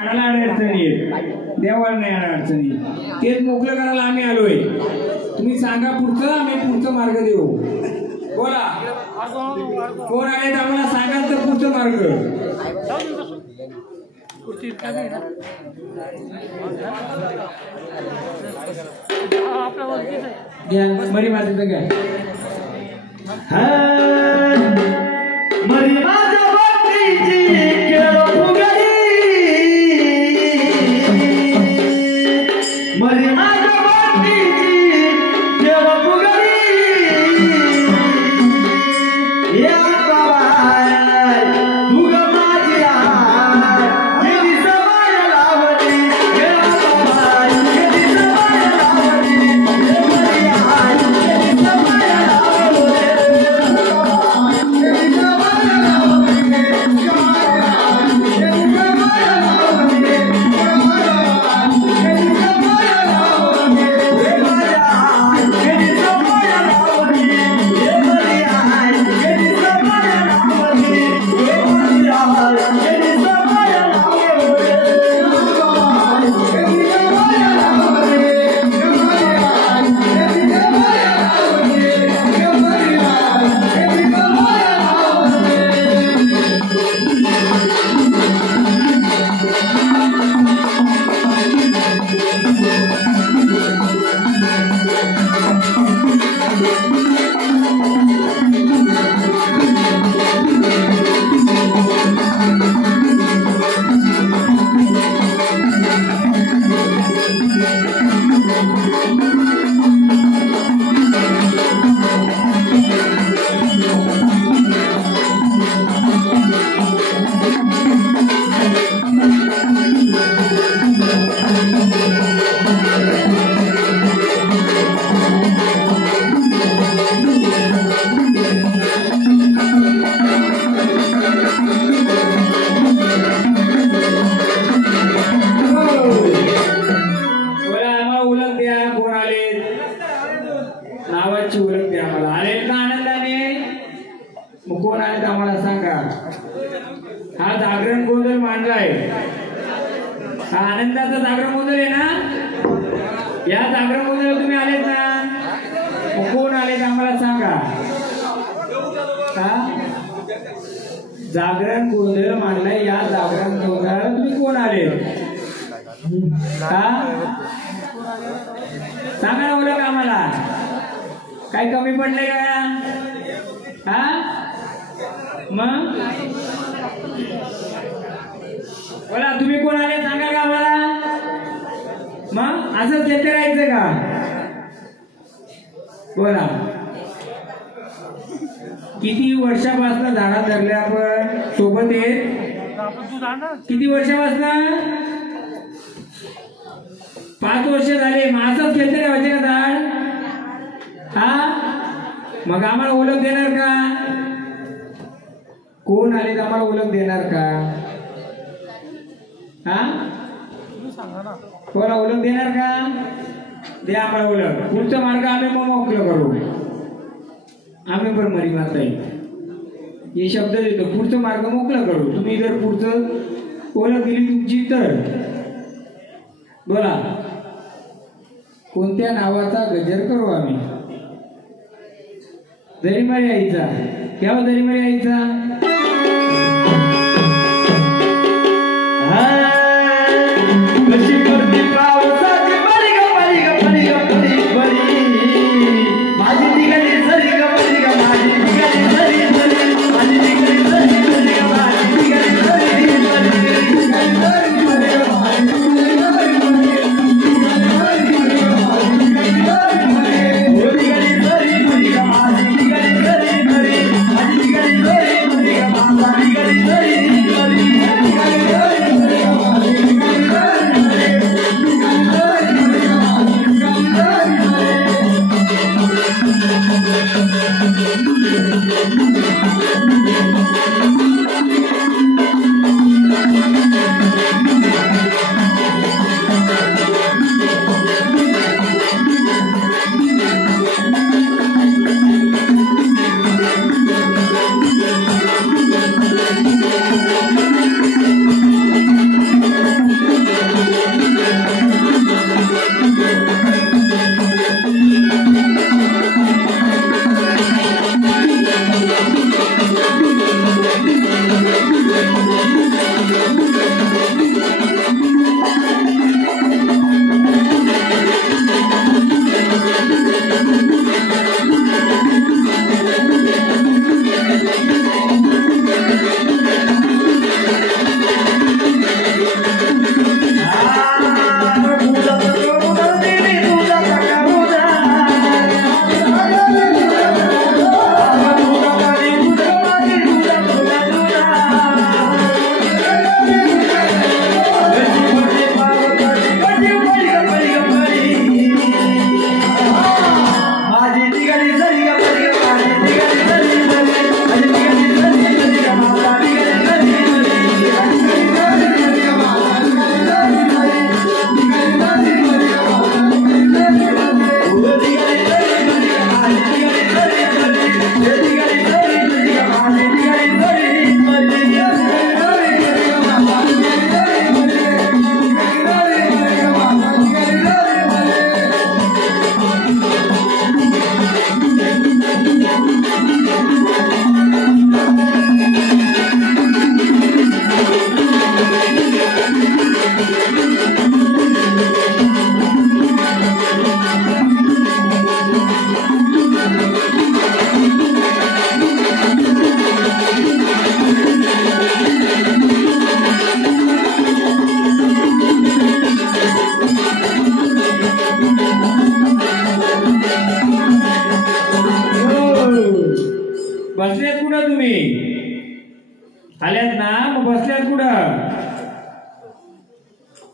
अडचणी देवाला नाही अडचणी तेच मोकळं करायला आम्ही आलोय. तुम्ही सांगा पुढचं, आम्ही पुढचं मार्ग देऊ. बोला कोण आले तर आम्हाला सांगाल तर पुढचं मार्ग. मरी मातीचं घ्या. मरी माझ्या बाबतीची खेळ फुगडी, मरी माझ्या बाबतीची खेळ फुगडी, या बाबा तुग माझी आय गेली सवाय लावली, या बाबा गेली सवाय लावली, मरी आय गेली सवाय लावली. हा जागरण गोंधळ मांडलाय, हा आनंदाचा जागरण गोंधळ आहे ना. या जागरण गोंधळ तुम्ही आलेत ना, कोण आलेत आम्हाला सांगा. जागरण गोंधळ मांडलाय, या जागरण गोंधळाला तुम्ही कोण आले सांगा ना. बोला आम्हाला काही कमी पडलंय का? मग बोला तुम्ही कोण आले सांगा का आम्हाला. मग असंच येते राहायचं का? बोला किती वर्षापासून झाडा धरले आपण सोबत येत? किती वर्षापासून? 5 वर्ष झाले. मग असंच खेळते राहायचे का झाड? मग आम्हाला ओळख देणार का? कोण आले तर आम्हाला ओळख देणार का? कोणाला ओळख देणार का? द्या आम्हाला ओळख. पुढचा मार्ग आम्ही मग मोकळं करू. आम्ही पण मरी मारता येईल हे शब्द देतो. पुढचा मार्ग मोकळं करू. तुम्ही जर पुढचं ओळख दिली तुमची तर बोला कोणत्या नावाचा गजर करू आम्ही? दरीमारी आईचा. केव्हा दरीमारी आईचा? कशी करते पावसाची बरी ग बरी ग बरी ग बरी बरी, माझी निघाली सरी ग बरी ग, माझी निघाली सरी सरी, माझी निघाली सरी सरी ग, माझी निघाली सरी सरी सरी,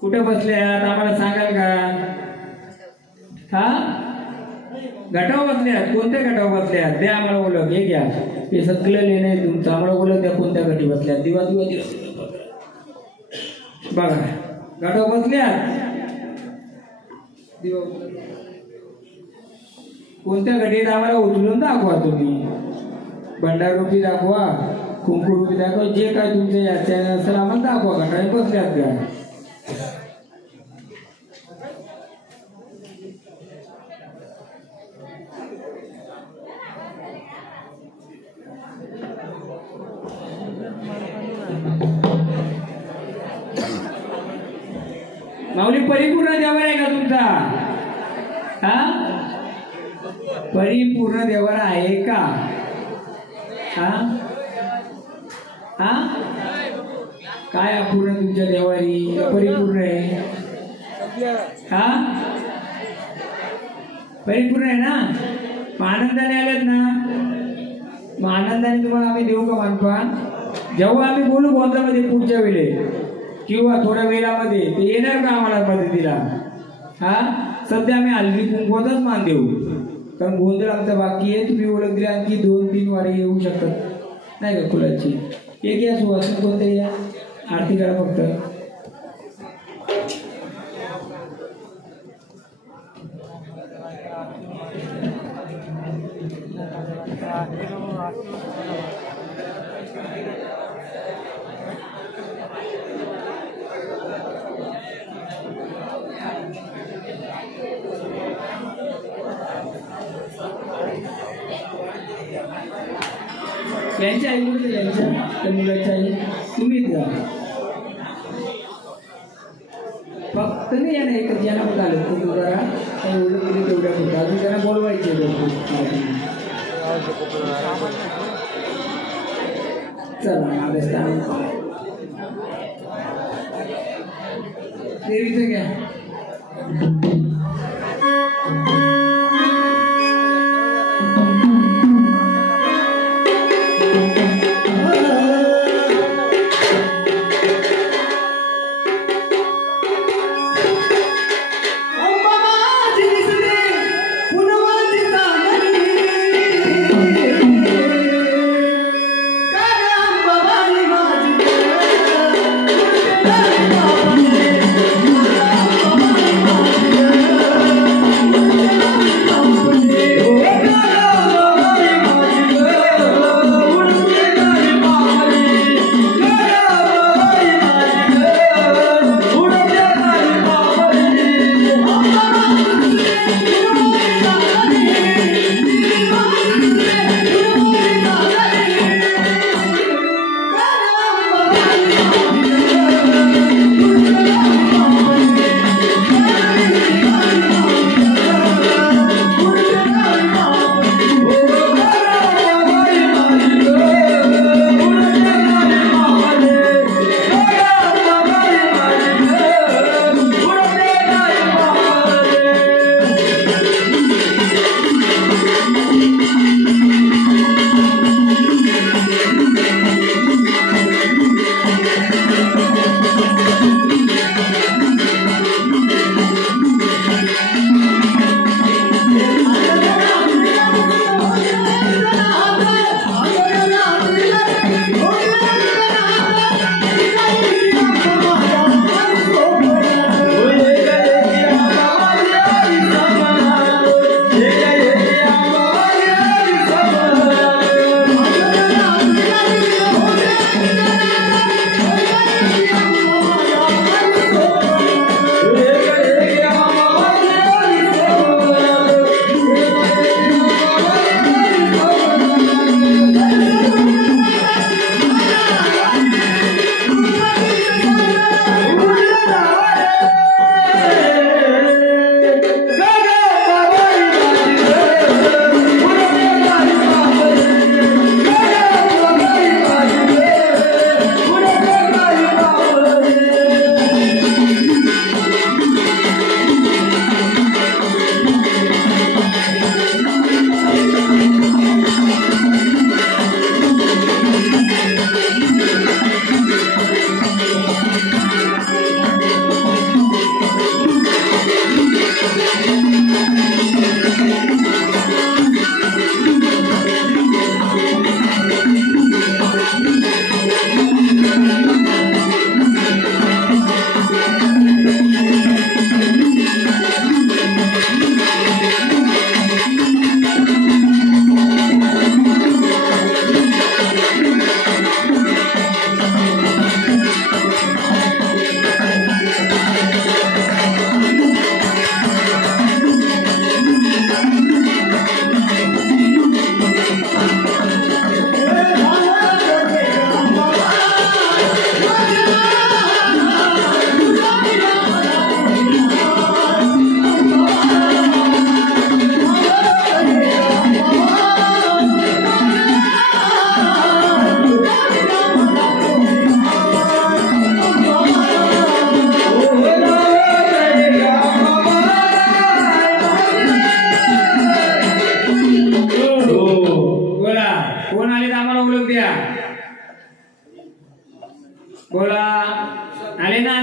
कुठे बसल्यात आम्हाला सांगाल का? हा, गटावर बसल्यात. कोणत्या गटावर बसल्यात ते आम्हाला ओळख. हे घ्या, हे सगळं लिहिणं आहे तुमचं. आम्हाला ओळख द्या कोणत्या गटी बसल्यात. दिवा दिवा दिवा बघा, गटावर बसल्यात. दिवा कोणत्या गटीत आम्हाला उचलून दाखवा. तुम्ही भंडार रुपी दाखवा, कुंकू रुपी दाखवा, जे काय तुमच्या याच्या असेल आम्हाला दाखवा. गटाने बसल्यात का? माऊली परिपूर्ण देवर आहे का तुमचा? हा, परिपूर्ण देवर आहे का? हा हा, काय अपूर्ण तुमच्या देवारी? परिपूर्ण आहे. हा, परिपूर्ण आहे ना? मग आनंदाने आलेत ना? मग आनंदाने तुम्हाला आम्ही देऊ का मानपान? जेव्हा आम्ही बोलू गोंधळामध्ये पुढच्या वेळे किंवा थोड्या वेळामध्ये ते येणार का आम्हाला मदतीला? हा, सध्या आम्ही हलगी कुंकवाचाच मान देऊ, कारण गोंधळ आमचा बाकी आहे. तुम्ही ओळख दिली, आणखी 2-3 वारी येऊ शकतात नाही का फुलाची. एक या सुवासन कोणते या आरती करा फक्त. यांच्या आई कुठे? यांच्या त्या मुलाच्या आई तुम्हीच का? फक्त नाही या नाही एकच यांना पण आलं तुम्ही जरा काही ओळख दिली तेवढ्या होतं. अजून त्यांना बोलवायचे चला अभ्यासस्थान देवीचं घ्या.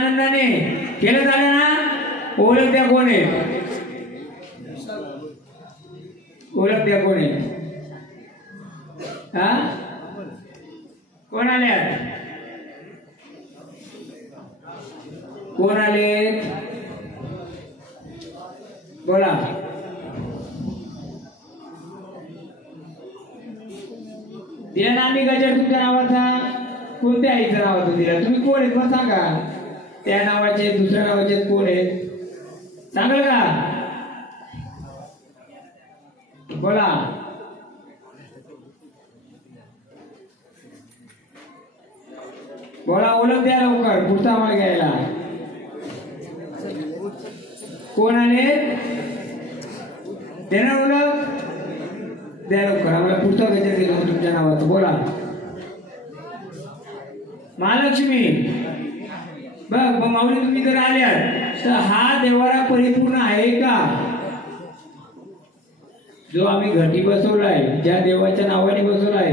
आनंदाने केलं झालं ना. ओळख द्या कोण आहे, ओळख द्या कोण आहे. हा कोण आल्या, कोण आले बोला. दिला ना आम्ही गजर तुमच्या नावाचा, कोणत्या आईचं नावाचं दिला, तुम्ही कोण आहेत मग सांगा. त्या नावाचे दुसऱ्या नावाचे कोण आहेत सांगाल का बोला. बोला ओळख द्या लवकर, पुढचा माल घ्यायला. कोण आले देणार ओळख द्या लवकर, आम्हाला पुढचा गजर घेतो तुमच्या नावाचं. बोला महालक्ष्मी. बघ माऊली तुम्ही जर आल्यात तर हा देवारा परिपूर्ण आहे का. जो आम्ही घटी बसवलाय, ज्या देवाच्या नावाने बसवलाय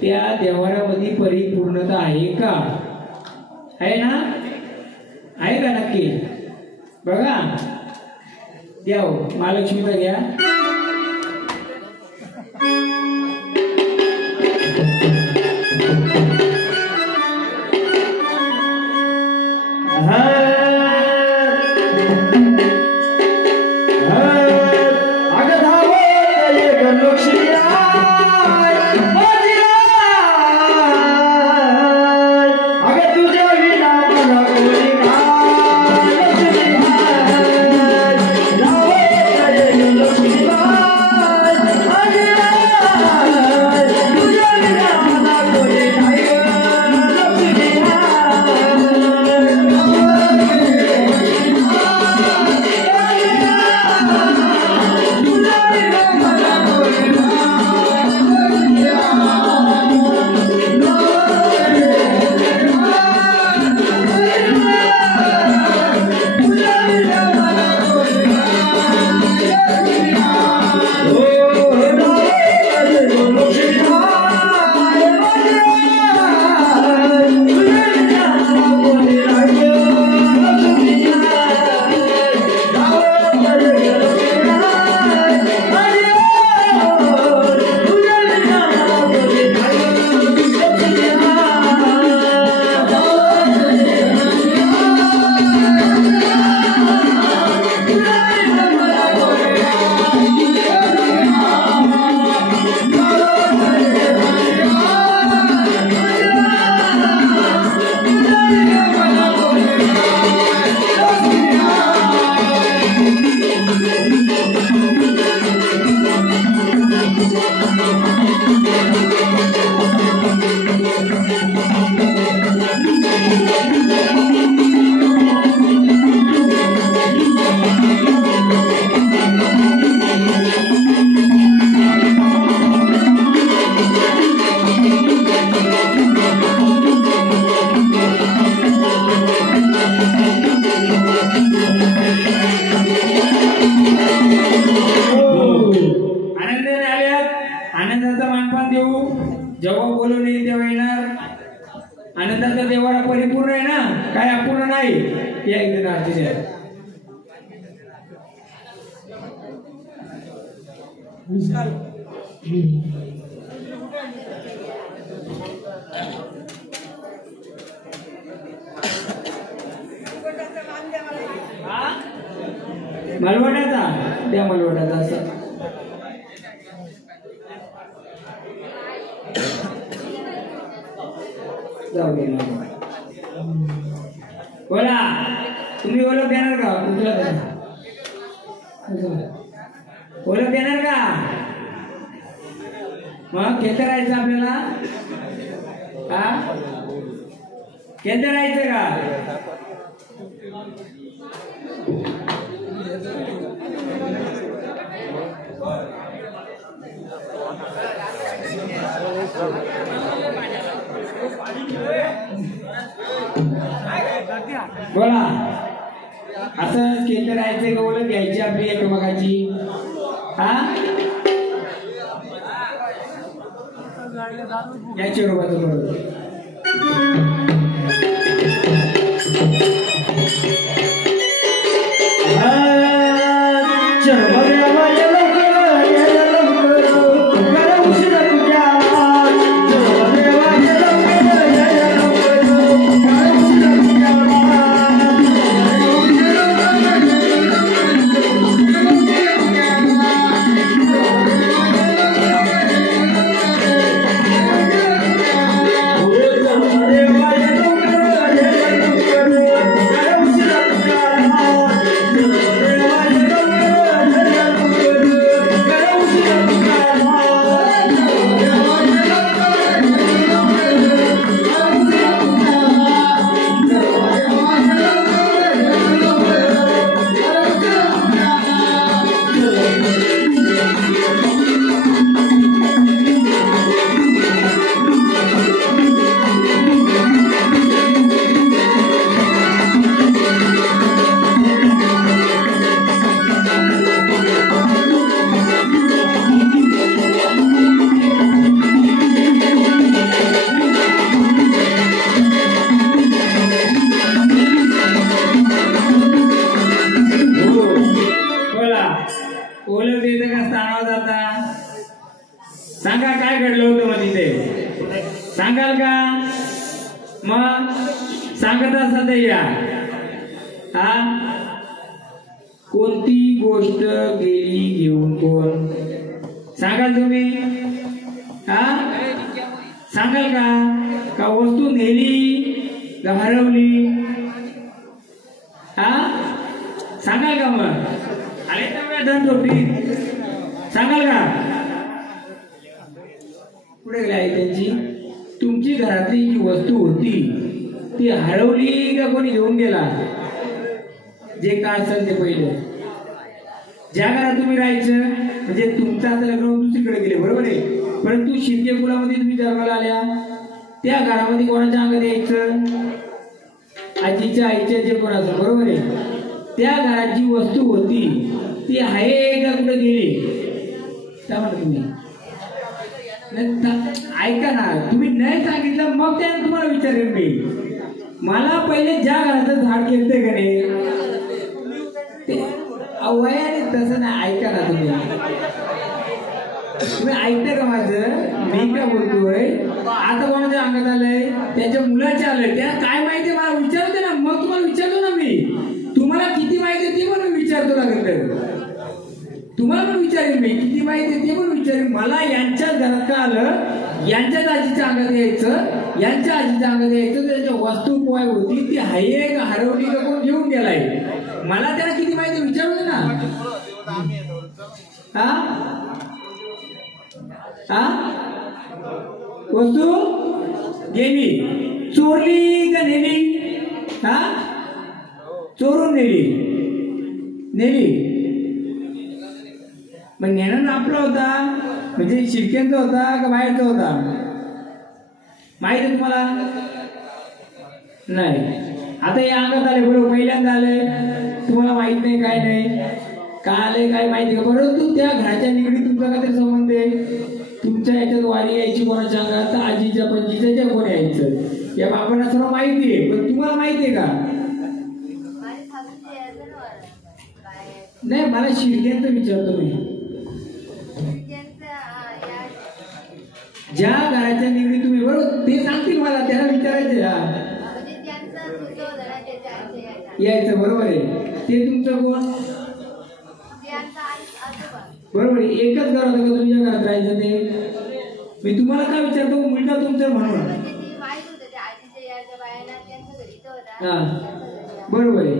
त्या देवारामध्ये परिपूर्णता आहे का, आहे ना, आहे का नक्की बघा. द्या हो महालक्ष्मीचा घ्या. आनंदाचा मानपान देऊ, जेव्हा बोलून येईल तेव्हा येणार. आनंदाचा देवारा परिपूर्ण आहे ना, काय अपूर्ण नाही. या एकदा आरती द्या. मलवटाचा द्या, मलवटाचा असं जाऊ दे. बोला तुम्ही ओळख देणार का, तुला ओळख देणार का. मग केंद्र राहायचं आपल्याला, हा केंद्र राहायचं का. बोला असं केंद्र राहायचं का, ओळख घ्यायची आपली एकमेकाची. हा याची बरोबर सांगा काय घडलं होतं मग तिथे, सांगाल का? मग सांगत असा तर या. हा, कोणती गोष्ट गेली घेऊन कोण, सांगाल तुम्ही? हा, सांगाल का वस्तू नेली का हरवली? हा, सांगाल का? मग अरे तेवढ्या धन झोपडी सांगाल का? पुढे गेली आहे त्यांची. तुमची घरातली जी वस्तू होती ती हरवली का कोणी घेऊन गेला? जे का असेल ते पहिले. ज्या घरात तुम्ही राहायचं म्हणजे तुमचं आता लग्न होऊन दुसरीकडे गेले, बरोबर आहे, परंतु शिर्के कुलामध्ये तुम्ही जन्माला आल्या, त्या घरामध्ये कोणाच्या अंगात यायचं? आजीच्या आईच्या जे कोण असं, बरोबर आहे. त्या घरात जी वस्तू होती ती आहे का कुठे गेली? काय म्हणता तुम्ही? ऐका ना, तुम्ही नाही सांगितलं मग त्याने तुम्हाला विचारेल मी. मला पहिले ज्या घराचं झाड केलंय का नाही ते वयाने तसं नाही. ऐका ना, तुम्ही ऐकता का माझं? मी काय बोलतोय, आता कोणाच्या अंगात आलंय? त्याच्या मुलाचे आलंय, त्याला काय माहिती मला विचारते ना, मग तुम्हाला विचारतो ना मी. तुम्हाला किती माहिती आहे ते पण विचारतो लागेल तर तुम्हाला पण विचारेल मी, किती माहिती आहे ते पण विचारेल. मला यांच्याच घरात का आलं, यांच्याच आजीच्या अंगात यायचं, यांच्या आजीच्या अंगात यायचं, त्याच्या वस्तू काय होती ती आहे का हरवली का कोण घेऊन गेलाय, मला त्याला किती माहिती विचारू दे ना. हा हा, वस्तू गेली, चोरली का नेली? हा, चोरून नेली. मग नेणं आपला होता म्हणजे शिर्क्यांचा होता का बाहेरचा होता? माहिती आहे तुम्हाला? नाही. आता या अंगात आले, बरोबर, पहिल्यांदा आले, तुम्हाला माहित नाही काय नाही, का आले काय माहिती का? परंतु त्या घराच्या निगडीत तुमचा काहीतरी संबंध आहे. तुमच्या याच्यात वारी यायची कोणाच्या अंगात? आजीच्या पंजीच्या ज्या कोण यायचं, या बाबांना सर्व माहिती आहे, पण तुम्हाला माहिती आहे का? नाही, मला शिर्क्यांचं विचारतो मी. ज्या घराच्या निगडीत तुम्ही, बरोबर, ते सांगतील मला, त्याला विचारायचं यायचं, बरोबर आहे. ते तुमचं कोण? बरोबर आहे. एकच घर होतं का तुमच्या घरात राहायचं ते? मी तुम्हाला काय विचारतो, मुलगा तुमचं म्हणून. हा, बरोबर आहे.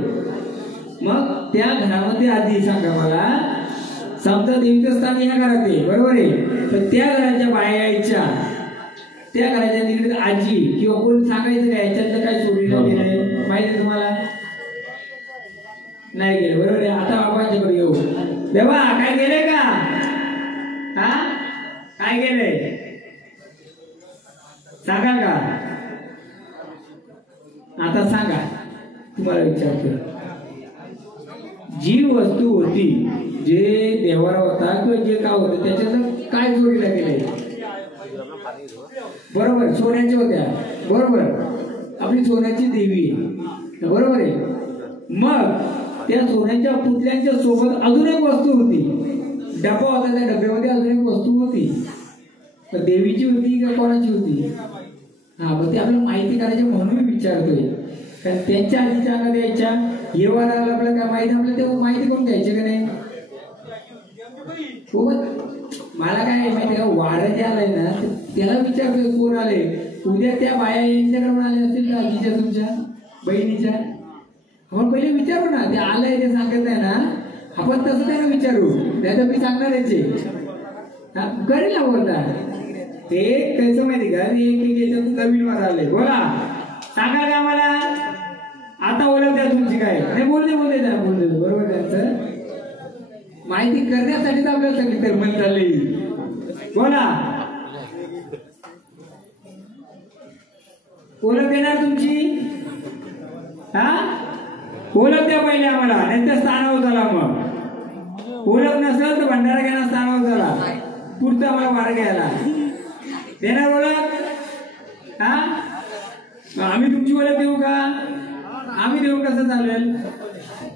मग त्या घरामध्ये आधी सांगा मला, समजा देवीचं स्थान या घरात आहे, बरोबर आहे, तर त्या घराच्या बाया यायच्या, त्या घराच्या निगडीत आजी किंवा कोण सांगायचं काय याच्यातलं काय चोरीला गेलंय माहिती तुम्हाला? नाही गेलं, बरोबर आहे. आता बाबांच्याकडे येऊ. देवा काय गेलंय का? हा, काय गेलंय सांगा का? आता सांगा, तुम्हाला विचारतो. जी वस्तू होती, जे देवारा होता किंवा जे काय होतं त्याच्यात काय चोरीला गेलंय? बरोबर, सोन्याच्या होत्या, बरोबर, आपली सोन्याची देवी, बरोबर आहे. मग त्या सोन्याच्या पुतळ्यांच्या सोबत अजून एक वस्तू होती, डबा होता, त्या डब्यामध्ये अजून एक वस्तू होती. तर देवीची होती का कोणाची होती? हा, मग ते आपल्याला माहिती करायची म्हणून मी विचारतोय, कारण त्यांच्या आधीच्या अंगात यायच्या, हे वार आलं आपल्याला काय माहिती, आपल्याला ते माहिती करून घ्यायचे का नाही? मला काय माहिती का, वार जे आलाय ना त्याला विचारतोय कोण आले. उद्या त्या बाया यांच्याकडे आले असतील का आजीच्या, तुमच्या बहिणीच्या? आपण पहिले विचारू ना, ते आलंय ते सांगत नाही ना, आपण तसं त्यांना विचारू, नाही तर मी सांगणार याचे करेल ना बोलता. ते कसं माहिती का, एक नवीन वार आले, बोला सांगा का मला? आता ओळख द्या तुमची काय नाही, बोलते त्यांना, बोलते, बरोबर. त्यांचं माहिती करण्यासाठी तर आपल्याला सगळी तर मन चालली, बोला ओळख देणार तुमची? हा, ओळख द्या पहिले आम्हाला, नाही तर स्थानावर झाला. मग ओळख नसेल तर भंडारा घ्यायला स्थानावर झाला, पुढचा मला वार घ्यायला देणार ओळख? हा, आम्ही तुमची ओळख देऊ का? आम्ही देऊ, कसं चालेल?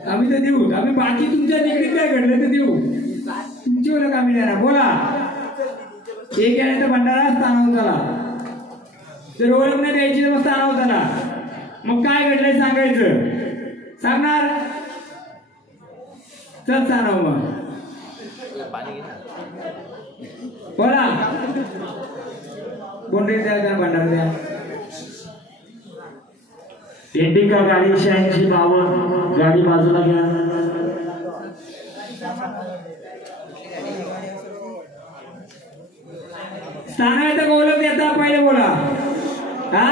आम्ही तर देऊ, आम्ही बाकी तुमच्या निगडीत काय घडलं तर देऊ, तुमची ओळख आम्ही देणार. बोला एक याने भंडारा स्थानावर झाला, जर ओळख नाही द्यायची तर मग स्थानावर झाला. मग काय घडलंय सांगायचं, सांगणार चल स्थानावर. मग बोला कोण रे द्या त्या भंडारा द्या. इंडिका गाडी 8652 गाडी बाजूला घ्या. स्थानावर ओळख देता पहिले बोला. हा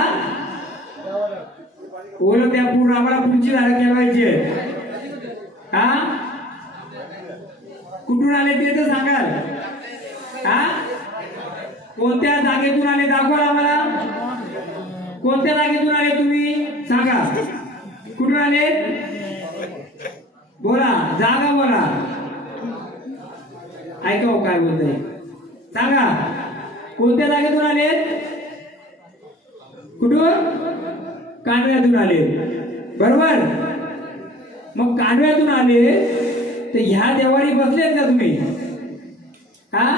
ओळख द्या पूर्ण, आम्हाला पुढची धारा केवायची. हा कुठून आले ते तर सांगाल. हा कोणत्या जागेतून आले दाखवा आम्हाला. कोणत्या जागेतून आले तुम्ही सांगा. कुठून आले बोला, जागा बोला. ऐकाव काय बोलतोय सांगा. कोणत्या जागेतून आले, कुठून, कांडव्यातून आले. बरोबर. मग कांडव्यातून आले तर ह्या देवारी बसलेत का तुम्ही. हा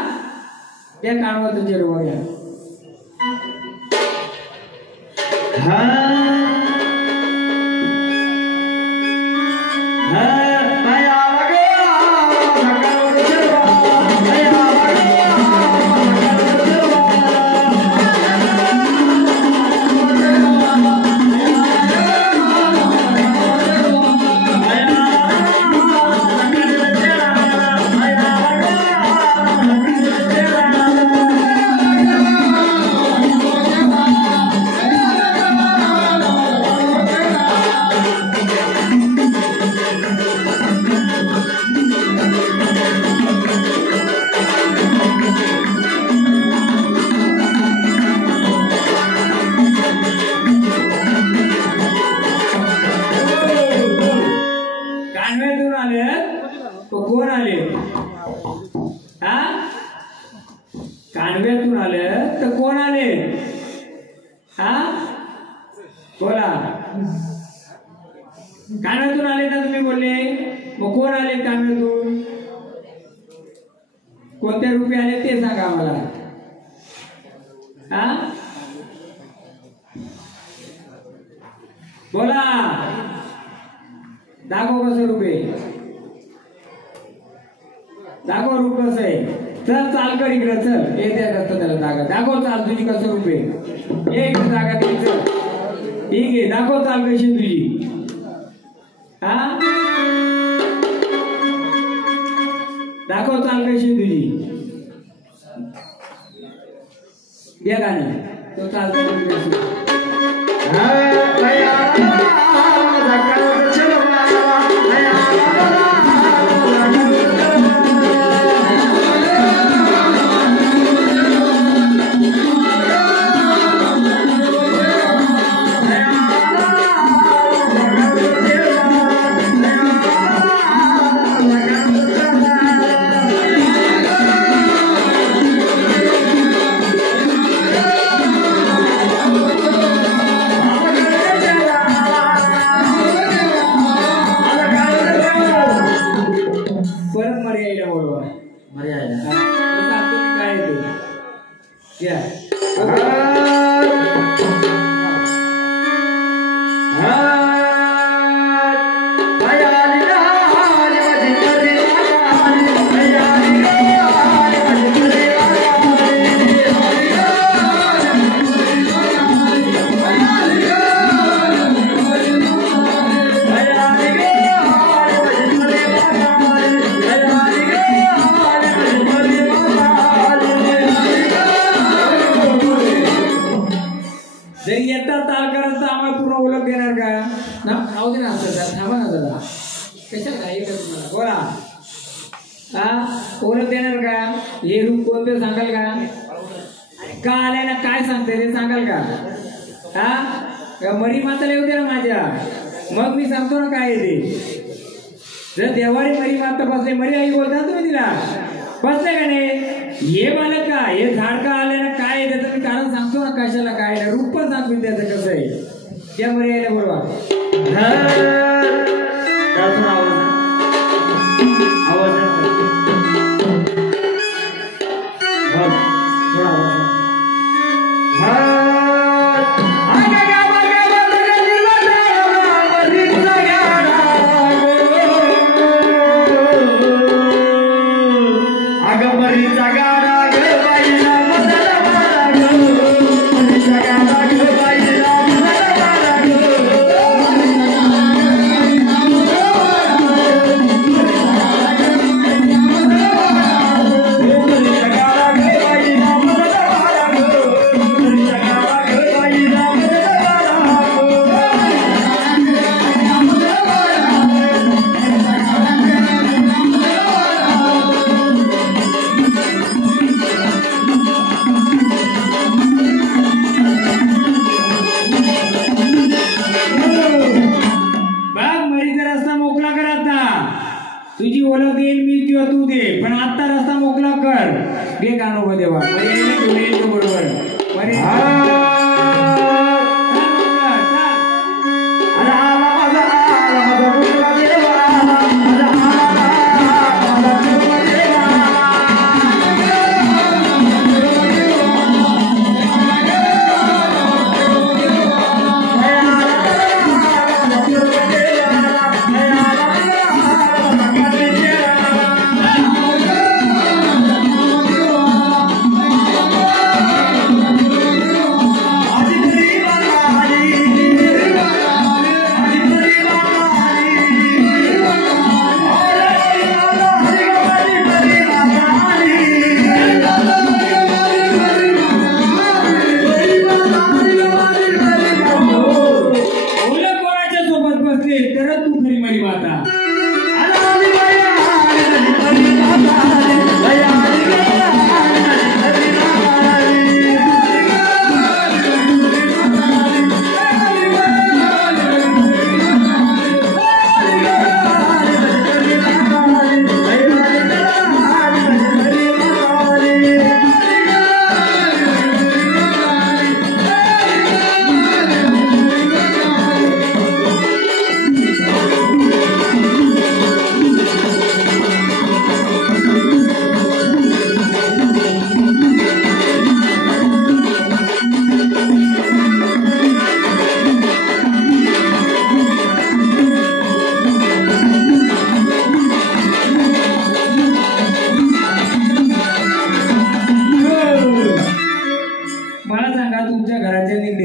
त्या कांडवाचं चेहरा घ्या. कोण आले. हा कांडव्यातून आले तर कोण आले. हा बोला. कांडव्यातून आले ना तुम्ही बोलले. मग कोण आले कांडव्यातून, कोणत्या रूपी आले ते सांगा आम्हाला. हा बोला, दाखव कसं रूपे, दाखव रूप कसं आहे. चल चाल कर इकडे, चल ये त्या रस्ता त्याला जागा दाखव. चाल तुझी कसं रूप आहे, ये इकडे जागा द्यायचं. ठीक आहे, दाखव चाल कशी तुझी. हा दाखव चाल कशी तुझी. द्या गाणी तो चालतो. ओळख देणार का, हे रूप कोणतं सांगाल का आलाय ना, काय सांगते ते सांगाल का. हा मरी माताला येऊ दे ना माझ्या, मग मी सांगतो ना काय ते. जर देवारी मरी माता बसले, मरी आई बोलता तुम्ही तिला बसले का नाही. हे बालक का, हे झाड का आलंय ना, काय आहे त्याचं मी कारण सांगतो ना, कशाला काय ना, रूप पण सांगतो त्याचं कसं आहे. त्या मरी आईला बोलवा. ओळख देईल मी किंवा तू दे, पण आता रस्ता मोकळा कर. घे कानोबा देवा बरोबर बरे.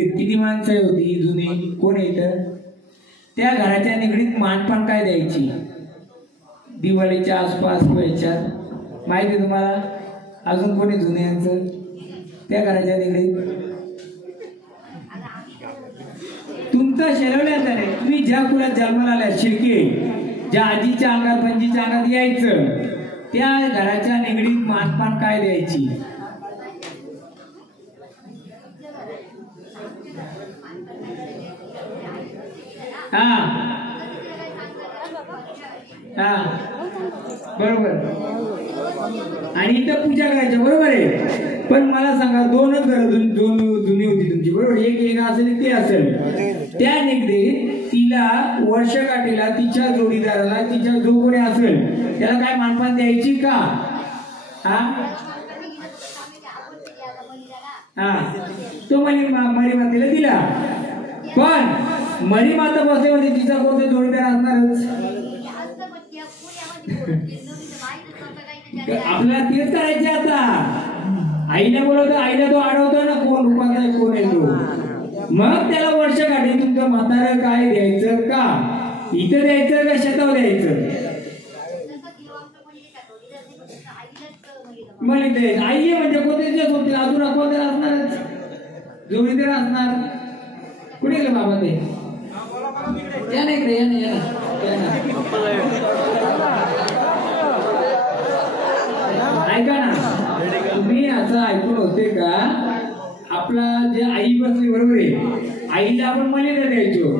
किती माणसं होती जुनी, कोण येत? त्या घराच्या निगडीत मानपान काय द्यायची दिवाळीच्या आसपास व्हायच्या, माहिती आहे तुम्हाला? अजून कोणी जुन्यांचं त्या घराच्या निगडीत? तुमचं शेलवल्यात आहे. तुम्ही ज्या कुळात जन्माला आल्या, शिर्के ज्या आजीच्या अंगात पणजीच्या अंगात यायचं, त्या घराच्या निगडीत मानपान काय द्यायची? हा हा बरोबर. आणि इथं पूजा करायच्या, बरोबर आहे. पण मला सांगा, दोनच घरं जुनी होती तुमची, बरोबर? एक येणं असेल ते असेल. त्या निगडीत तिला वर्षगाठीला तिच्या जोडीदाराला, तिच्या जो कोणी असेल त्याला काय मानपान द्यायची का? हा हा तो मरी मातेला दिला. पण मरी माता बसल्यावरती तिचा कोणता जोडीदार असणारच. आपल्याला तेच करायचे. आता आईला बोलवतो, आईला तो अडवतो ना कोण रूपाचा आहे कोण येतो. मग त्याला वर्षगाठी तुमचं म्हातारं काय द्यायचं का? इथं द्यायचं का शेतावर द्यायचं? म्हणजे आई म्हणजे कोणत्याच होतील, अजून कोणत्या असणारच जोडीदार असणार. कुठे गेले बाबा ते? या नाही इकडे, या नाही, या ना. ऐका ना, तुम्ही असं ऐकून होते का? आपला जे आई बसली, बरोबर आहे, आईला आपण मलिदा द्यायचो.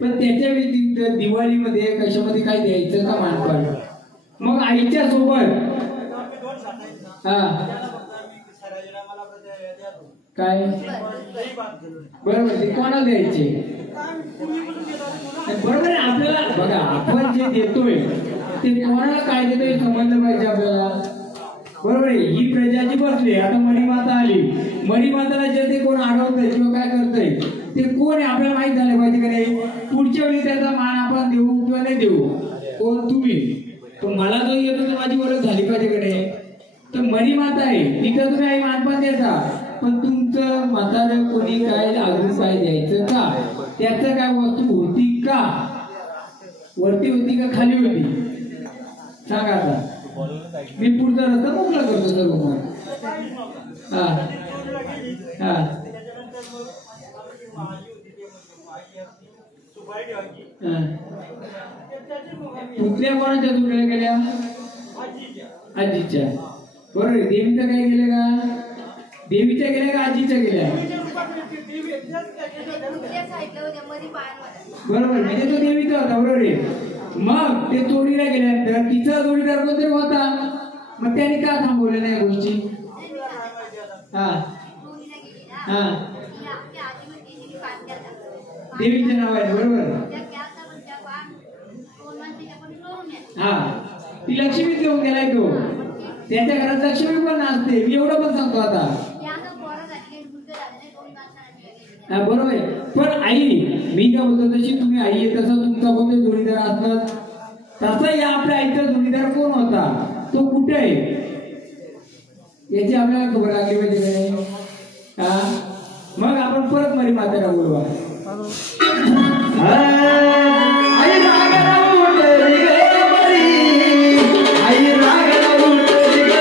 पण त्याच्या व्यतिरिक्त दिवाळीमध्ये कशामध्ये काय द्यायचं का मानपान? मग आईच्या सोबत हा काय बरोबर ते कोणाला द्यायचे? बरोबर आहे. आपल्याला बघा, आपण जे देतोय ते कोणाला काय देतोय समजलं पाहिजे आपल्याला, बरोबर आहे. ही प्रजाची बसली, आता मणिमाता आली, मणिमाताला जे ते कोण अडवतंय किंवा काय करतंय ते कोण आहे आपल्याला माहित झालं पाहिजे का नाही? पुढच्या वेळी त्याचा मान आपण देऊ किंवा नाही देऊ, कोण? तुम्ही. पण मला जो येतो तर माझी ओळख झाली पाहिजे का नाही? तर मणिमाता आहे, तिथं तुम्ही आई मानपान देता, पण तुमचं म्हातारं कोणी काय अजून काय द्यायचं का? त्याचं काय वस्तू होती का? वरती होती का खाली होती? सांगा आता. मी पुढचा रस्ता मोकळा करतो सर्व मग. हा हा पुतल्या कोणाच्या जोडल्या गेल्या? आजीच्या. बरोबर आहे. देवीचं काय गेलं का? देवीच्या गेल्या का आजीच्या गेल्या? बरोबर, म्हणजे तो देवीचा होता, बरोबर आहे. मग ते जोडीला गेल्यानंतर तिचा जोडीदार कोणतरी होता, मग त्याने का थांबवलं नाही या गोष्टी? हा हा देवीचे नाव आहे बरोबर. हा ती लक्ष्मी घेऊन गेलाय तो, त्याच्या घरात लक्ष्मी पण नसते. मी एवढं पण सांगतो आता. हा बरोबर आहे. पण आई, मी काय बोलतो तशी तुम्ही आई आहे, तसा तुमचा कोणते जोडीदार असतात तसा या आपल्या आईचा जोडीदार कोण होता, तो कुठे आहे याची आपल्याला खबर लागली पाहिजे काय? हा मग आपण परत मरी मातेला बोलवा. आई रागाला उठली ग मरी, आई रागाला उठली ग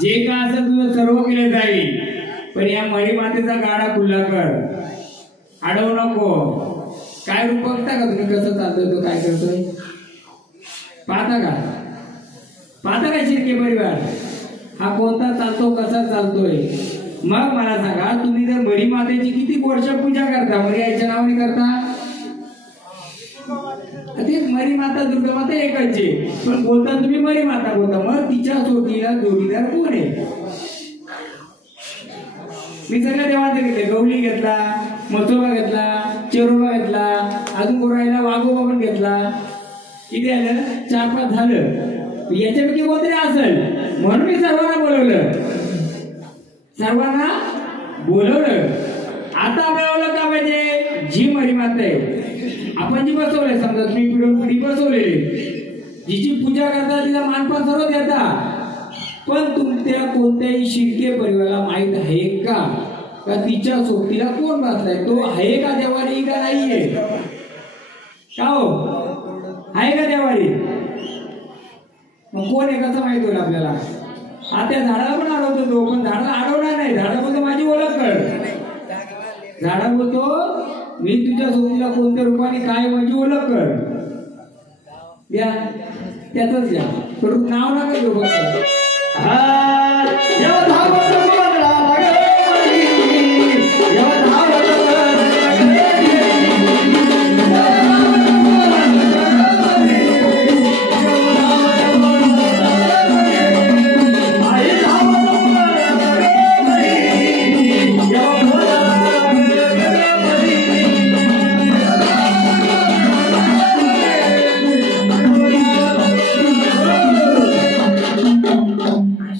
जे का असं तुझं सर्व केलं जाईल, पण या मळी मातेचा गाडा खुल्ला कर, अडवू नको. काय रूप बघता का तुम्ही कसं चालतोय, तो काय करतोय पाहता का? पाहता का शिर्के परिवार हा कोणता चालतो, कसा चालतोय? मग मला सांगा, तुम्ही जर मरी मातेची किती वर्ष पूजा करता, मरी आईच्या नावाने करता? तेच मरी माता दुर्गा माता एकाची, पण बोलता तुम्ही मरी माता बोलता. मग तिच्या सोबतीला जोडीदार कोण आहे? मी सगळ्या देवांचा घेतले, गौली घेतला, मसोबा घेतला, चेरोबा घेतला, अजून कोरायला वाघोबा पण घेतला. किती आलं? 4-5 झालं. याच्यापैकी कोणतरी असेल म्हणून मी सर्वांना बोलवलं. आता आपल्याला का पाहिजे? जी मरी माता आहे, आपण जी बसवलंय, समजा तुम्ही पिढून पिढी बसवलेली, जिची पूजा करता तिला मानपान सर्व देता, पण तुमच्या कोणत्याही शिर्के परिवाराला माहित आहे का तिच्या सोबतीला कोण बसलाय? तो आहे का देवारी का नाहीये? का हो, आहे का देवारी? मग कोण आहे कसं माहित होईल आपल्याला? त्या झाडाला पण अडवतो तो, पण झाडाला अडवणार नाही. झाडा बोलतो माझी ओळख कर. झाडा बोलतो मी तुझ्या सोबतीला कोणत्या रूपाने काय माझी ओळख कर. द्या त्याच द्या, नाव नका घेऊ फक्त.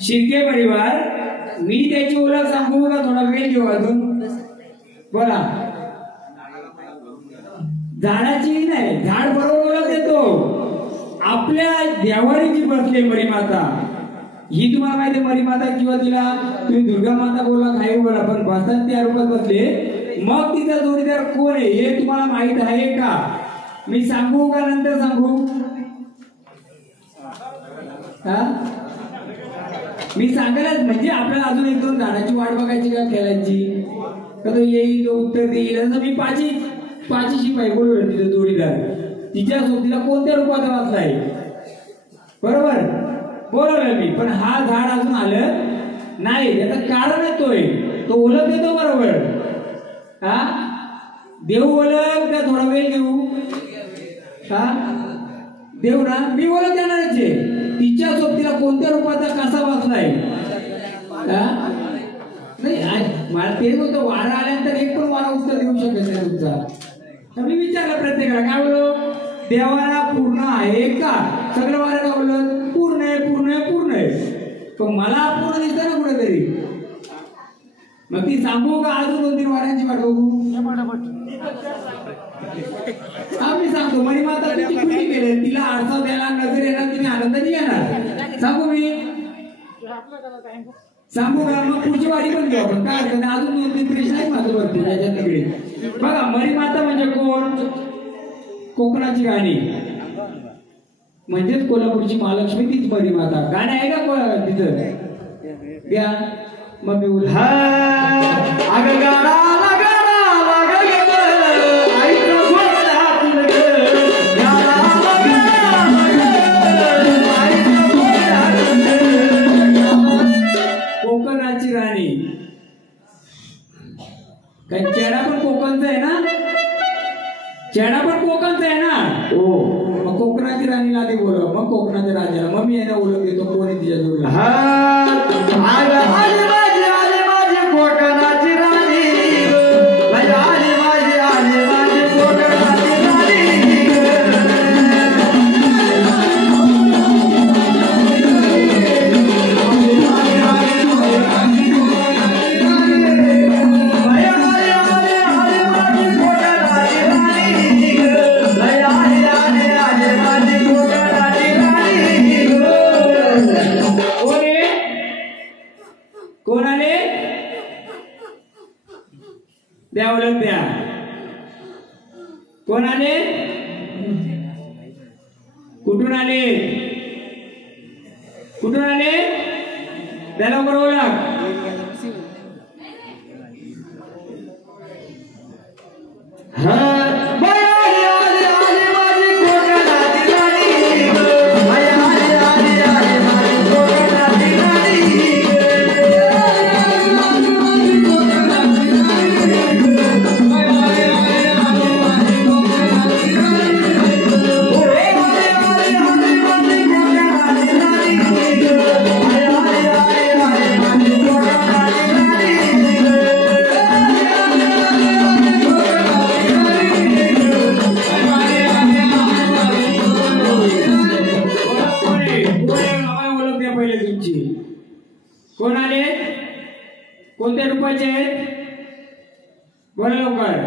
शिर्के परिवार, मी त्याची ओळख सांगू का थोडा वेळ घेऊ अजून? बोला. झाडाची नाही, झाड बरोबर ओळख देतो. आपल्या देवारी जी बसले मरीमाता, ही तुम्हाला माहिती आहे. मरीमाता किंवा तिला तुम्ही दुर्गा माता बोला, काही बोला, पण बसतात त्या रूपात बसले. मग तिचा जोडीदार कोण आहे हे तुम्हाला माहित आहे का? मी सांगू का नंतर सांगू? मी सांगायलाच, म्हणजे आपल्याला अजून एक दोन झाडाची वाट बघायची का खेळायची का? तो येईल, तो उत्तर देईल. मी पाची शिपाई बोलवलं तिचं जोडीदार, तिच्या सोबतीला कोणत्या रूपात वाचलाय बरोबर बोलवलं मी. पण हा झाड अजून आलं नाही. त्याचं कारण येतोय, तो ओळख देतो बरोबर. देऊ ओळख का थोडा वेळ घेऊ? देऊ ना, मी ओळख देणारच आहे. तिच्या सोबतीला कोणत्या रूपाचा कसा वाचलाय नाही. मला ते बोलतो, वारा आल्यानंतर एक पण वारा उत्तर देऊ शकत नाही तुमचा. मी विचारलं प्रत्येकाला, काय बोललो? देवाला पूर्ण आहे का? सगळं वारा का बोललं? पूर्ण आहे, पूर्ण आहे, पूर्ण आहे. पण मला पूर्ण दिसत ना कुठेतरी. मग ती सांगू का अजून 2-3 वाऱ्यांची वाट बघू? मी सांगतो, मरीमाता तिची कुठे गेले, तिला आरसा द्यायला नजर येणार, तिने आनंदाने येणार. सांगू मी? सांगू का? मग पुढची वारी पण घेऊ आपण, काय हरकत नाही. अजून 2-3 प्रश्न आहेत माझं भरपूर त्याच्यात तिकडे. बघा, मरीमाता म्हणजे कोण? कोकणाची राणी, म्हणजेच कोल्हापूरची महालक्ष्मी, तीच मरीमाता. गाणी आहे का तिथं? द्या मग मी बोल. कोकणाची राणी, काय चेडा पण कोकणचा आहे ना? चेडा पण कोकणचा आहे ना? हो. मग कोकणाची राणीला आधी बोलव, मग कोकणाच्या राजाला. मग मी यांना ओळख देतो कोण आहे तिच्या जोडीला. कोकणाची राणी, कोण आले? द्या ओळख द्या. कोण आले? कुठून आले? कुठून आले? द्या लवकर ओळख. कोण आले? कोणत्या रूपाचे आहेत? बोला लवकर.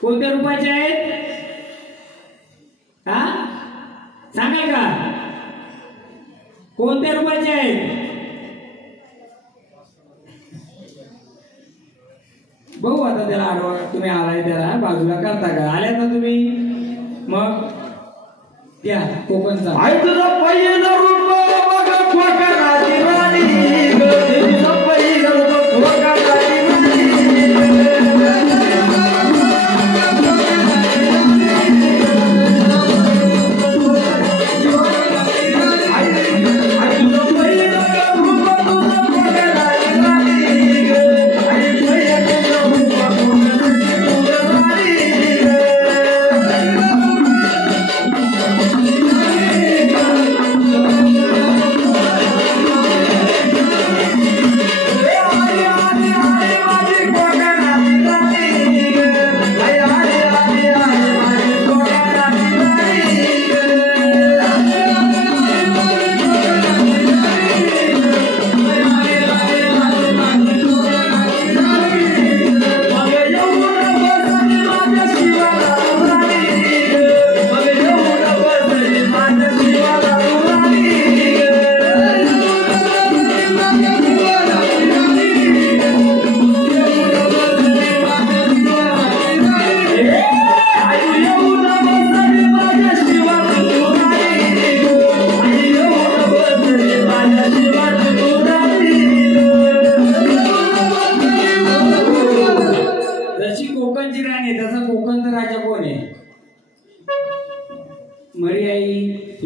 कोणत्या रूपाचे आहेत? सांगा का? कोणत्या रूपाचे आहेत? बघू आता त्याला आडवा. तुम्ही आलाय त्याला बाजूला करता का? आल्यात ना तुम्ही? मग त्या कोकणचा तुझं पहिलं रूप बघ कोकणाची राणी ग देवी संपई ग कोकणाची राणी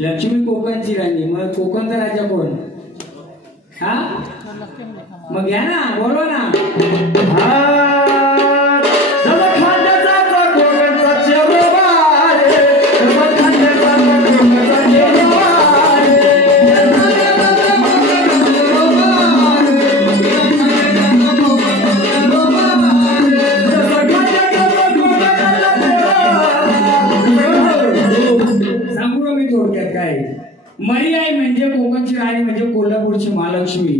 लक्ष्मी कोकणची राणी, मग कोकणचा राजा कोण? हा मग घ्या ना, बोलवा ना. मरी आई म्हणजे कोकणची राणी म्हणजे कोल्हापूरची महालक्ष्मी.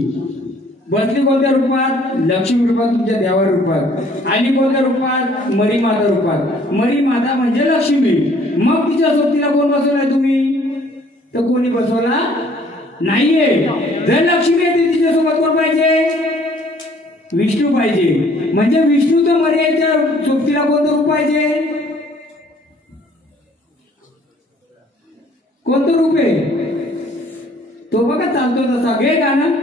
बसली कोणत्या रूपात? लक्ष्मी रूपात, तुमच्या देवा रूपात. आणि कोणत्या रूपात? मरी माता रूपात. मरी माता म्हणजे लक्ष्मी. मग तिच्या सोबतीला कोण बसवलाय तुम्ही? तर कोणी बसवला नाहीये. जर लक्ष्मी येते तिच्या सोबत कोण पाहिजे? विष्णू पाहिजे. म्हणजे विष्णू तर मरी आईच्या सोबतीला कोणतं रूप पाहिजे? कोणतं रूप आहे? तो बघा चालतो तसा. घे गाणं.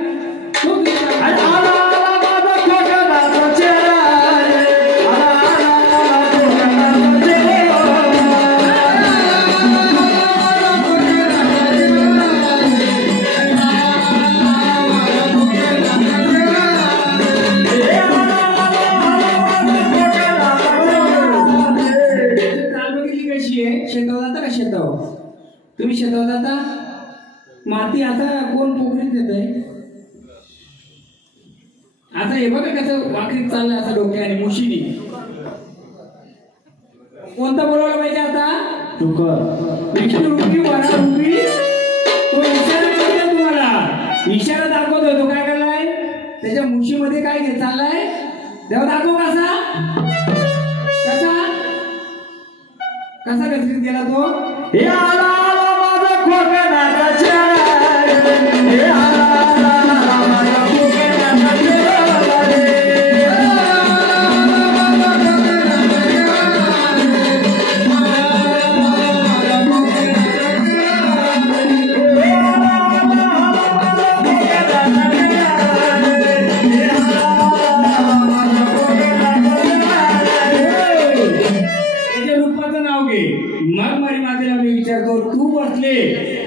कशी आहे? शेतावर जाता का? शेतावर तुम्ही शेतावर जाता? माती आता कोण पोखरीत देत आहे? आता हे बघा कसं वाकरीत चाललंय असं डोक्याने मुशीनी. कोणता बोलवला पाहिजे आता? विष्णू रूपी वरा रूपी. तो इशारा करतोय तुम्हाला, इशारा दाखवतोय. तो काय करलाय? त्याच्या मुशीमध्ये काय घेत चाललाय? देव दाखव. कसा कसा कसा घसरीत गेला तो? हे आला माझा कोकणाचा चेहरा, हे आला माझा कोकणाचा चेहरा. मग मरी मातेला मी विचारतो, तू बसले,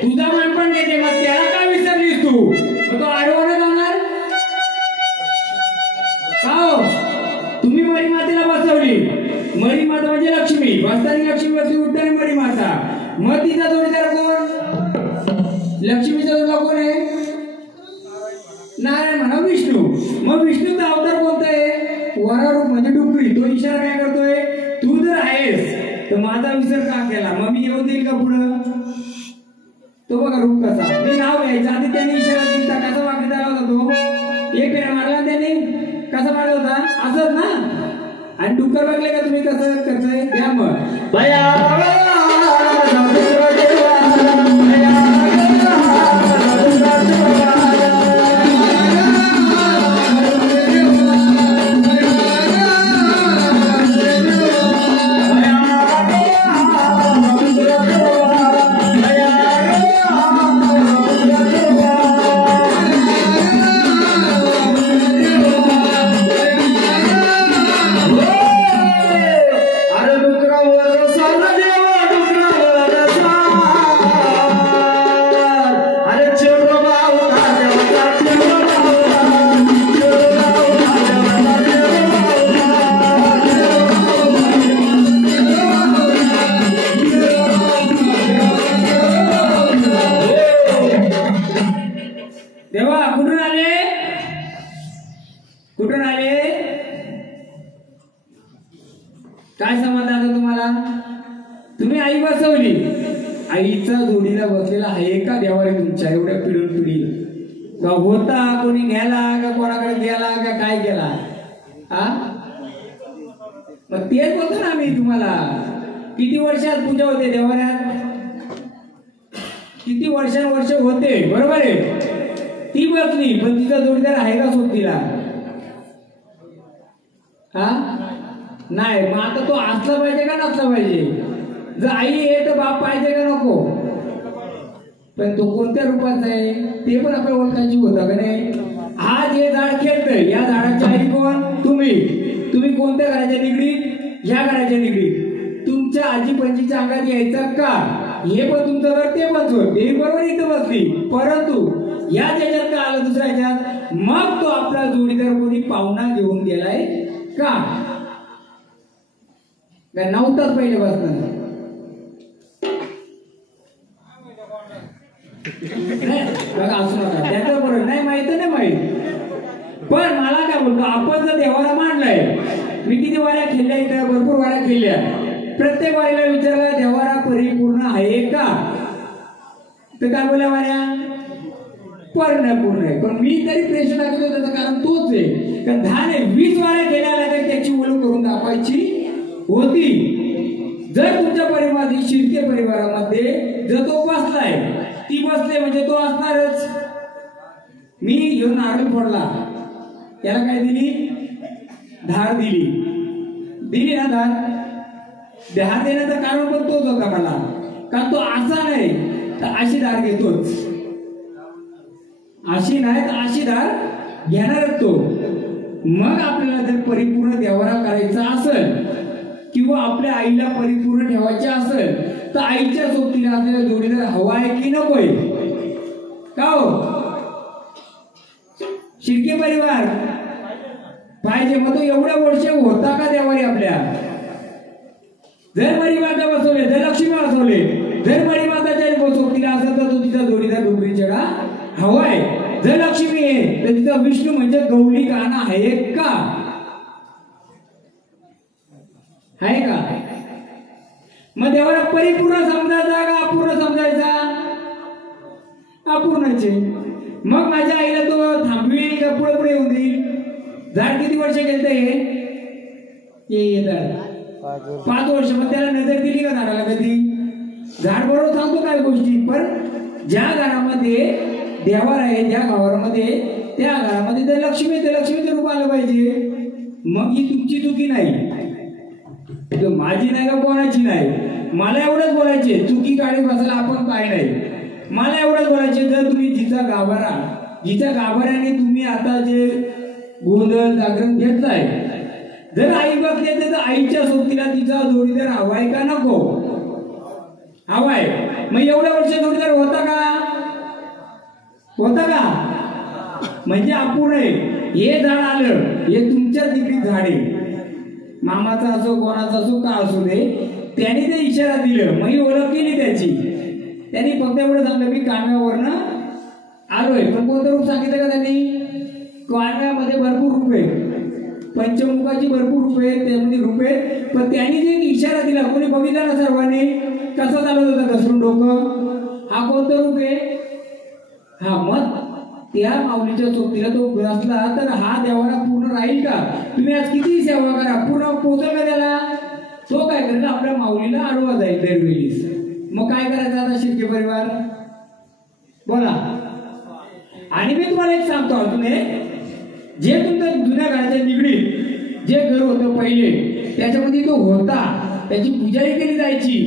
तुझा मन पण नाही, मग त्याला काय विसरलीस तू? मग तो आडवाना जाणार का हो? तुम्ही मरी मातेला बसवली. मरी माता म्हणजे लक्ष्मी. बसताना लक्ष्मी बसली, उठताना मरी माता. मग तिचा जोडीदार कोण? लक्ष्मीचा जोडीदार कोण आहे? नारायण म्हणा, विष्णू. मग विष्णूचा अवतार कोणता आहे? वरारूप म्हणजे डुकरी. तो इशारा काय करतोय? तू जर आहेस तर माझा विसर का केला? मग मी येऊन देईल का पुढं? तो बघा रूप कसा. मी नाव घ्यायचं आधी त्यांनी इशारा दिला. कसा वाकडे झाला होता तो? एक फेरा मारला त्याने. कसा मारला होता? असंच ना. आणि डुक्कर बघले का तुम्ही कसं करतोय? द्या मग कुठून आले? काय समजलं आता तुम्हाला? तुम्ही आई बसवली, आईचा जोडीला बसलेला आहे का देवाने तुमच्या एवढ्या पिढून पिढी? का होता कोणी न्याला का कोणाकडे गेला का काय केला? हा मग तेच बोलतो ना आम्ही तुम्हाला. किती वर्षात पूजा होते देवाऱ्यात? किती वर्षानुवर्ष होते, बरोबर आहे. ती बसली पण तिचा जोडीदार आहे का सोबतीला? हा नाही. मग आता तो असला पाहिजे का नसला पाहिजे? जर आई आहे तर बाप पाहिजे का नको? पण तो कोणत्या रूपाचा आहे ते पण आपल्या ओळखायची होता का नाही? हा जे झाड खेळतंय या झाडाची आई कोण? तुम्ही कोणत्या घराच्या निगडीत? ह्या घराच्या निगडीत. तुमच्या आजी पंजीच्या अंगात यायचं का? हे पण तुमचं घर, ते पण चोर, ते बरोबर इथं बसली. परंतु या त्याच्यात का आलं दुसऱ्या ह्याच्यात? मग तो आपला जोडीदार कोणी पाहुणा घेऊन गेलाय का? नव्हताच पहिले बसणार. बघा असू नका त्याच्या बरोबर नाही माहित नाही माहित. पण मला काय बोलतो, आपण जर देवाला मांडलाय, मी किती वाऱ्या खेळल्या इथं, भरपूर वाऱ्या खेळल्या. प्रत्येक वारीला विचारलं देवारा परिपूर्ण आहे का? तर काय बोलल्या वाऱ्या? पूर्ण आहे. पण मी तरी प्रश्न टाकतो त्याचं कारण तोच आहे, कारण 10 नाही 20 वाऱ्या केल्या तर त्याची ओळख करून दाखवायची होती. जर तुमच्या परिवारात शिर्के परिवारामध्ये जर तो बसलाय, ती बसले म्हणजे तो असणारच. मी घेऊन नारळ फोडला, याला काय दिली? धार दिली ना धार. धार देण्याचं कारण पण तोच होता मला, कारण तो असा नाही तर अशी धार घेतोच, अशी नाही तर अशी धार घेणारच तो. मग आपल्याला जर परिपूर्ण देवारा करायचा असेल किंवा आपल्या आईला परिपूर्ण ठेवायचे असेल तर आईच्या सोबतीला आपल्याला जोडीदार हवा आहे की नकोय? का हो? शिर्के परिवार पाहिजे. मग तो एवढ्या वर्ष होता का देवारी आपल्या? जर मरीमाता बसवले, जर लक्ष्मी बसवले, जर मरीमाताच्या सोबतीला असेल तर तो तिचा जोडीदार डोंगरी चढा हवाय. जर लक्ष्मी आहे तर तिचा विष्णू म्हणजे गौली गाणं आहे का? आहे का? मग देवाला परिपूर्ण समजायचा का अपूर्ण समजायचा? अपूर्णचे. मग माझ्या आईला तो थांबवेल का पुढे पुढे येऊन देईल? झाड किती वर्ष गेलं हे झाड? 5 वर्ष. मग त्याला नजर दिली का झाडाला कधी? झाड बरोबर सांगतो काय गोष्टी, पण ज्या घरामध्ये देवार आहे, ज्या गावामध्ये, त्या घरामध्ये जर लक्ष्मी आहे, लक्ष्मीचं रूप आलं पाहिजे. मग ही तुमची चुकी नाही, माझी नाही का कोणाची नाही. मला एवढंच बोलायचे, चुकी काढी बसायला आपण काय नाही. मला एवढंच बोलायचे, जर तुम्ही जिचा गाभाऱ्याने तुम्ही आता जे गोंधळ जागरण घेतलाय, जर आई बघते तर आईच्या सोबतीला तिचा जोडीदार हवाय का नको? हवाय. मग एवढ्या वर्ष जोडीदार होता का? म्हणजे अपूर्ण आहे. हे झाड आलं, हे तुमच्या तिकडे झाड आहे, मामाचा असो कोणाचा असो का असू दे, त्यांनी ते इशारा दिलं, मग ही ओळख केली त्याची. त्यांनी फक्त एवढं सांगलं मी काम्यावरनं आलोय. पण कोणतं रूप सांगितलं का त्यांनी? काम्यामध्ये भरपूर रूप आहे, पंचमुखाची भरपूर रूप आहे, त्यामध्ये रूप आहे. पण त्यांनी जे इशारा दिला कोणी बघितला ना सर्वांनी, कसं चालत होतं घसरून डोकं, हा कोणतं रूप आहे? हा. मग त्या माऊलीच्या सोबतीला तो बसला तर हा देवाला पूर्ण राहील का? तुम्ही आज किती सेवा करा, पूर्ण पोहोचल का त्याला? तो काय करेल? आपल्या माऊलीला आडवा जाईल दरवेळीस. मग काय करायचं आता शिर्के परिवार? बोला. आणि मी तुम्हाला एक सांगतो अजून, जे तुमच्या जुन्या घराच्या निगडीत जे घर होतं पहिले, त्याच्यामध्ये तो होता, त्याची पूजाही केली जायची,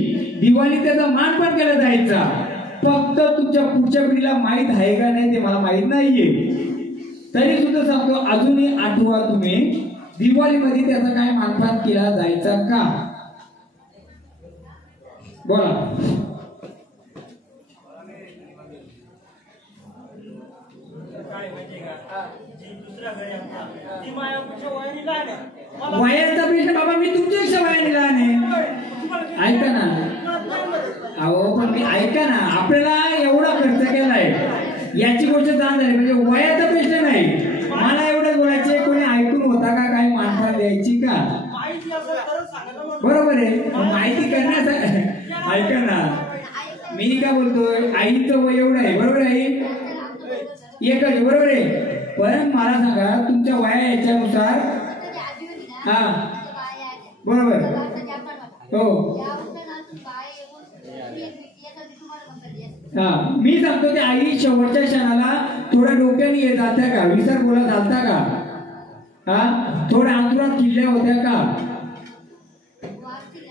दिवाळी त्याचा मान पण केला जायचा. फक्त तुमच्या पुढच्या पिढीला माहित आहे का नाही ते मला माहित नाहीये. तरी सुद्धा सांगतो, अजूनही आठवा तुम्ही, दिवाळीमध्ये त्याचा काय मानपान केला जायचा का? बोला. वयाचा प्रश्न बाबा, मी तुमच्यापेक्षा वयाने लहान आहे. ऐका ना, अहो पण मी ऐका ना, आपल्याला एवढा खर्च केलाय याची गोष्ट जाण झाली, म्हणजे वयाचा प्रश्न नाही. मला एवढं बोलायचे, कोणी ऐकत का? बरोबर आहे. माहिती करण्यासाठी ऐका ना, मी काय बोलतोय, आईचं वय एवढं आहे, बरोबर आहे, एकच आहे, बरोबर आहे. पण मला सांगा तुमच्या वया याच्यानुसार, हा बरोबर, हो हा, मी सांगतो ते आई शेवटच्या क्षणाला थोड्या डोक्याने येत जात्या का, विसर बोला चालता का, हा थोड्या अंतरात किल्ल्या होत्या का?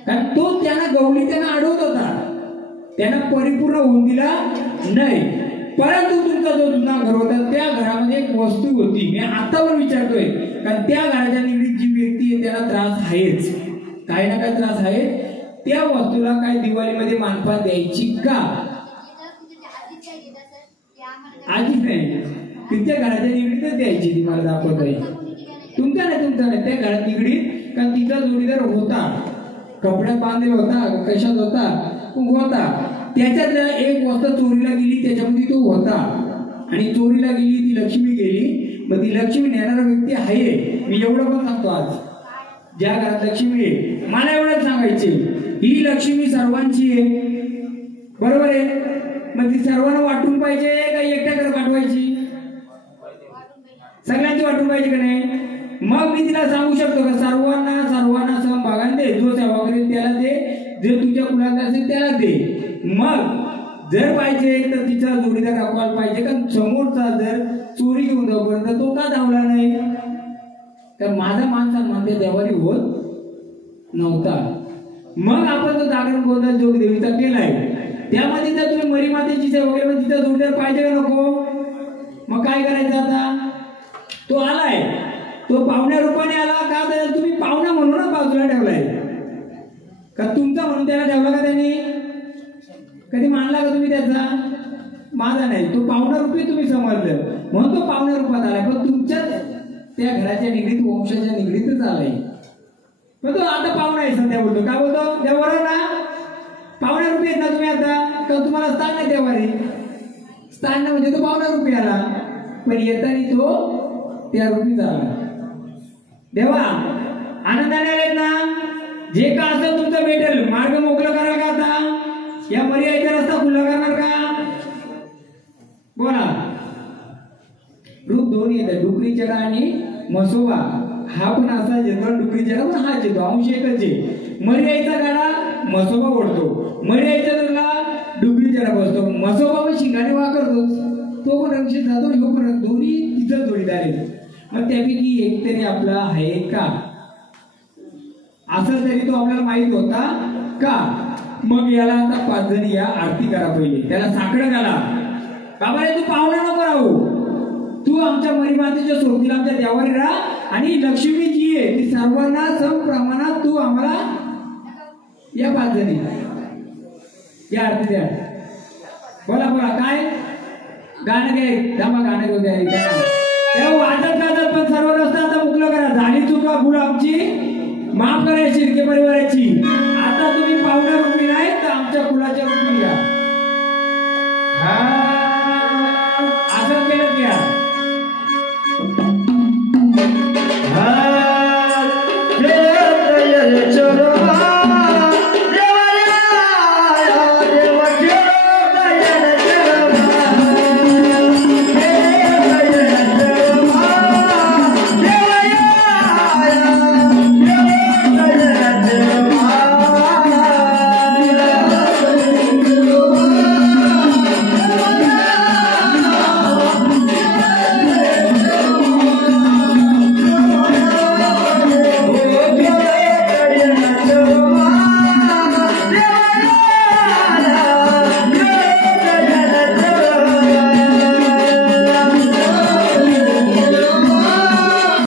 कारण तो त्यांना गवळी त्यांना अडवत होता, त्यांना परिपूर्ण होऊन दिला नाही. परंतु तुमचा जो जुना घर होता त्या घरामध्ये एक वस्तू होती, मी आता पण विचारतोय, कारण त्या घराच्या निगडीत जी व्यक्ती आहे त्याला त्रास आहेच, काही ना काही त्रास आहे. त्या वस्तूला काय दिवाळीमध्ये मानपान द्यायची का? आधीच नाही, तिच्या घराच्या निगडीतच द्यायची. ती मला दाखवत आहे, तुमचा नाही, त्या घरात निगडीत. कारण तिचा जोडीदार होता, कपड्यात बांधलेला होता, कशात होता, त्याच्यातल्या एक वस्तू चोरीला गेली, त्याच्यामध्ये तो होता, आणि चोरीला गेली, ती लक्ष्मी गेली. मग ती लक्ष्मी नेणारा व्यक्ती आहे. मी एवढं पण सांगतो, आज ज्या घरात लक्ष्मी आहे, मला एवढंच सांगायचे, ही लक्ष्मी सर्वांची आहे, बरोबर आहे. मग ती सर्वांना वाटून पाहिजे का एकट्याकडे पाठवायची? सगळ्यांची वाटून पाहिजे का नाही? मग मी तिला सांगू शकतो का सर्वांना समभागाने दे, जो सेवा करेल त्याला दे, जे तुझ्या कुणाला असेल त्याला दे. मग जर पाहिजे तर तिचा जोडीदार दाखवायला पाहिजे, कारण समोरचा जर चोरी घेऊन जाऊपर्यंत तो का धावला नाही? तर माझा मान सन्मान त्या देवारी होत नव्हता. मग आपण तो जागरण गोंधळ जोग देवीचा केलाय, त्यामध्ये जर तुम्ही मरी मातेची सेवा केली, तिचा जोडीदार पाहिजे का नको? मग काय करायचं आता? तो आलाय, तो पाहुण्या रूपाने आला का? तर तुम्ही पाहुणा म्हणून बाजूला ठेवलाय का? तुमचा म्हणून त्याला ठेवला का? त्याने कधी मानला का तुम्ही त्याचा? माझा नाही, तो पाहुणा रूपी तुम्ही समजलं म्हणून तो पाहुण्या रूपात आलाय. पण तुमच्या त्या घराच्या निगडीत, वंशाच्या निगडीतच आलाय. पण तो आता पाहुणा आहे सध्या, बोलतो काय बोलतो? देवावर ना पाहुण्या रूपी येत ना तुम्ही आता, का तुम्हाला स्थान नाही देवारी? स्थान म्हणजे तो पाहुण्या रूपी आला, पण येताना तो त्या रूपी झाला. देवा आनंदाने आलेत ना? जे का असेल तुमचं भेटेल, मार्ग मोकळा कराल का? आता या मर्यादेचा रस्ता खुला करणार का? बोला. रूप दोन्ही येतात, डुकरी चढा आणि मसोबा. हा पण असा येतो, डुकरी चढा पण हाच येतो, अंश एकच आहे. मर्यादेचा गाडा मसोबा ओढतो, मर्यादेच्या दरला डुकरी चढा बसतो. मसोबा पण शिंगाने वाकरतो, तो पण अंश जातो, ह्यो पण, दोन्ही तिथं जोडीदार आहे. मग त्यापैकी एक तरी आपला आहे का? असं तरी तो आपल्याला माहित होता का? मग याला आता 5 जण या आरती करा, पहिले त्याला साकडं घाला. बाबा रे, तू पाहुणा नको राहू, तू आमच्या मरीमातेच्या सोबतीला आमच्या देवारी राहा, आणि लक्ष्मी जी आहे ती सर्वांना सम प्रमाणात तू आम्हाला या 5 जणी या आरती द्या. बोला काय गाणं घ्याय? थांबा, गाणं घेऊ द्या. तेव्हा वाजत गाजत पण सर्व रस्ता आता मुकलं करा. झाली चुका भूल आमची, माफ करायची शिर्के परिवाराची. आता तुम्ही पाहुण्या रूपी नाही तर आमच्या कुलाच्या रूपी या. असं केलं घ्या.